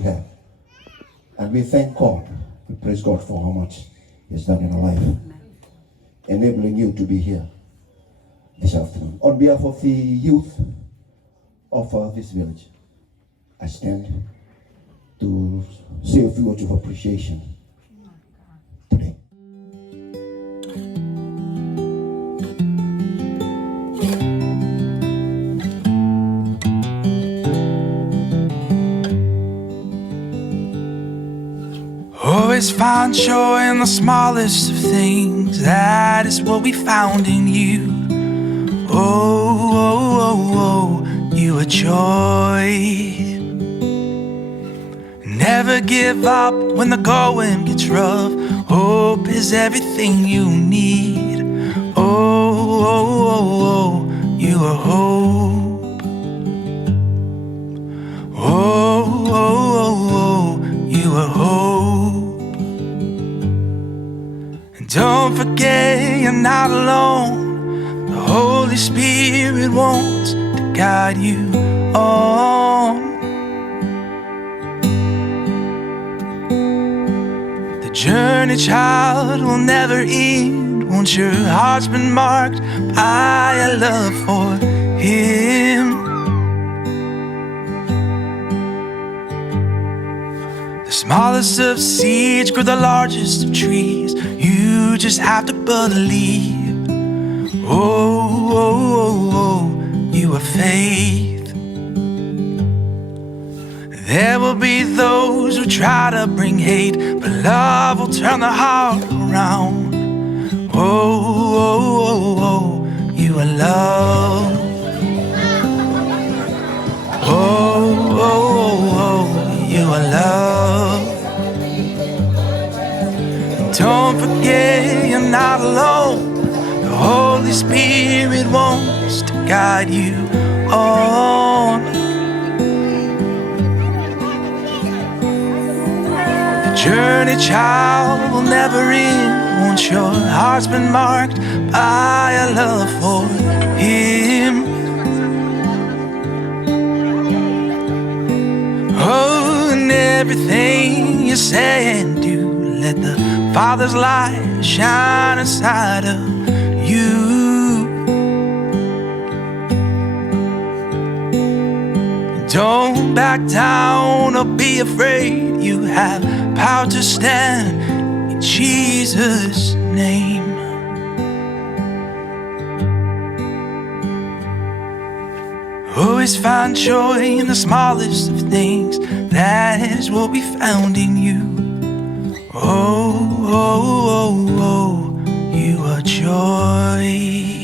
you have. And we thank God, we praise God for how much He has done in our life, enabling you to be here this afternoon. On behalf of the youth of this village, I stand to say a few words of appreciation today. Always find joy in the smallest of things. That is what we found in you. Oh, oh, oh, oh, you are joy. Never give up when the going gets rough. Hope is everything you need. Oh, oh, oh, oh, you are hope. Oh, oh, oh, oh, you are hope. And don't forget you're not alone. The Holy Spirit wants to guide you on. The journey, child, will never end once your heart's been marked by a love for Him. The smallest of seeds grow the largest of trees. You just have to believe. Oh, oh, oh, oh, you have faith. There will be those who try to bring hate, but love will turn the heart around. Oh, oh, oh, oh, you are love. Oh, oh, oh, you are love. Don't forget you're not alone. The Holy Spirit wants to guide you on. The journey, child, will never end once your heart's been marked by a love for Him. Oh, and everything you say and do, let the Father's light shine inside of you. Don't back down or be afraid. You have power to stand in Jesus' name. Always find joy in the smallest of things. That is what we found in you. Oh, oh, oh, oh, you are joy.